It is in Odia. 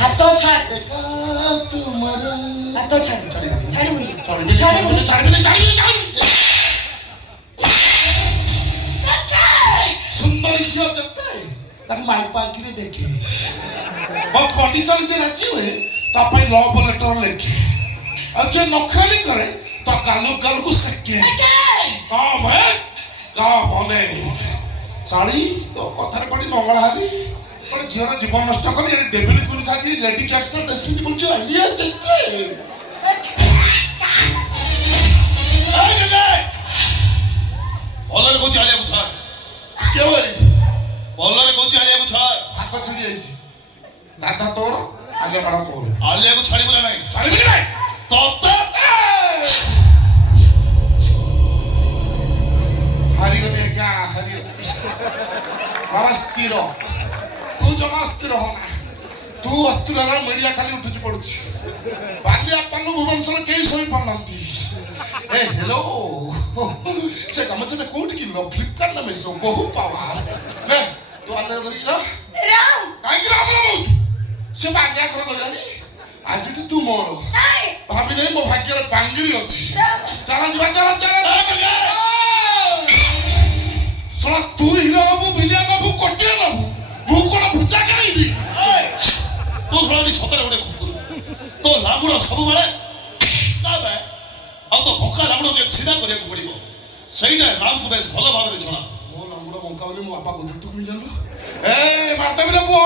ହାତ ଛାଡ। ତୁମର ହାତ ଛାଡ। ଛାଡିବୁନି। ଛାଡ଼ିବିନି ଛାଡ଼ିବିନି ଛାଡ଼ିବିନି ଛାଡ଼ିବିନି ସୁନ୍ଦରୀ ଝିଅ ଯେତେ ତାକୁ ମାଇ ପାଖିରେ ଦେଖେ ମୋ କଣ୍ଡିସନ ଯେ ରାଜି ହୁଏ ତା ପାଇଁ ଲଭ ଲେଟର ଲେଖେ ଆଉ ଯେ ନଖରାଲି କରେ ତା ଗାଲକୁ ସେକେ କଣ ଭାଇ କଣ ମନେ ଶାଢ଼ୀ ତୋ କଥାରେ ପଡ଼ି ମଙ୍ଗଳା ହାରି ଗୋଟେ ଝିଅର ଜୀବନ ନଷ୍ଟ କରି ଏଠି ଡେଭିଲ କୁଇନ୍ ସାଜି ଲେଡି କ୍ୟାକ୍ସର ଡ୍ରେସ୍ ପିନ୍ଧି ବୁଲୁଛି ଆଲିଆ କେତେ ଭଲରେ କହୁଛି ଆଳିଆକୁ ଛାଡ। କେବେ ଭଲରେ କହୁଛି ଆଳିଆକୁ ଛାଡ। ହାତ ଛିଡ଼ି ଯାଇଛି ରାଧା ତୋର ଆଲିଆ ମ୍ୟାଡ଼ାମ ମୋର ଆଳିଆକୁ ଛାଡ଼ିବୁ ନା ନାହିଁ? ଛାଡ଼ିବିନି ଭାଇ ତତେ ହାରିଗଲି ଆଜ୍ଞା ହାରିଗଲି ବାବା ସ୍ଥିର ତୁ ଜମା ସ୍ଥିର ହନା ତୁ ଅସ୍ଥିର ହେଲା ମିଡ଼ିଆ ଖାଲି ଉଠୁଛି ପଡୁଛି ବାଲିଆ ପାଲୁ ଭୁବନେଶ୍ୱର କେହି ଶୋଇପାରୁନାହାନ୍ତି ଏ ହ୍ୟାଲୋ ସେ ଗାମୁଛାଟା କୋଉଠି କିଣିଲ ଫ୍ଲିପକାର୍ଟ ନା ମେସୋ ବହୁ ପାୱାର ନେ ତୁ ଆଲେ ଧରିକି ଯା କାହିଁକି ରାମ କହୁଛୁ ସେ ବାଲିଆ ଘର କହିଲାନି ଆଜିଠୁ ତୁ ମୋର ଭାବିଦେଲି ମୋ ଭାଗ୍ୟରେ ବାଙ୍ଗିରି ଅଛି ଚାଲ ଯିବା ଚାଲ ଚାଲ ଶୁଣ ତୁ ହିରୋ ହବୁ ବିଲିଆ ନବୁ କୋଟିଏ ନବୁ ମୁଁ କଣ ଭୁଜା ଖାଇବି ତୁ ଶୁଣନି ସତରେ ଗୋଟେ କୁକୁର ତୋ ଲାଙ୍ଗୁଡ଼ ସବୁବେଳେ ନା ବେ ଆଉ ତୋ ଭଙ୍କା ଲାଙ୍ଗୁଡ଼କୁ ଛିଡ଼ା କରିବାକୁ ପଡ଼ିବ ସେଇଟା ରାମକୁ ବେଶ ଭଲ ଭାବରେ ଜଣା। ମୋ ଲାଙ୍ଗୁଡ଼ ବଙ୍କା ବୋଲି ମୋ ବାପା ବୁଝୁ ତୁ କେମିତି ଜାଣିଲୁ ଏ ମାରିଦେବି ରେ ପୁଅ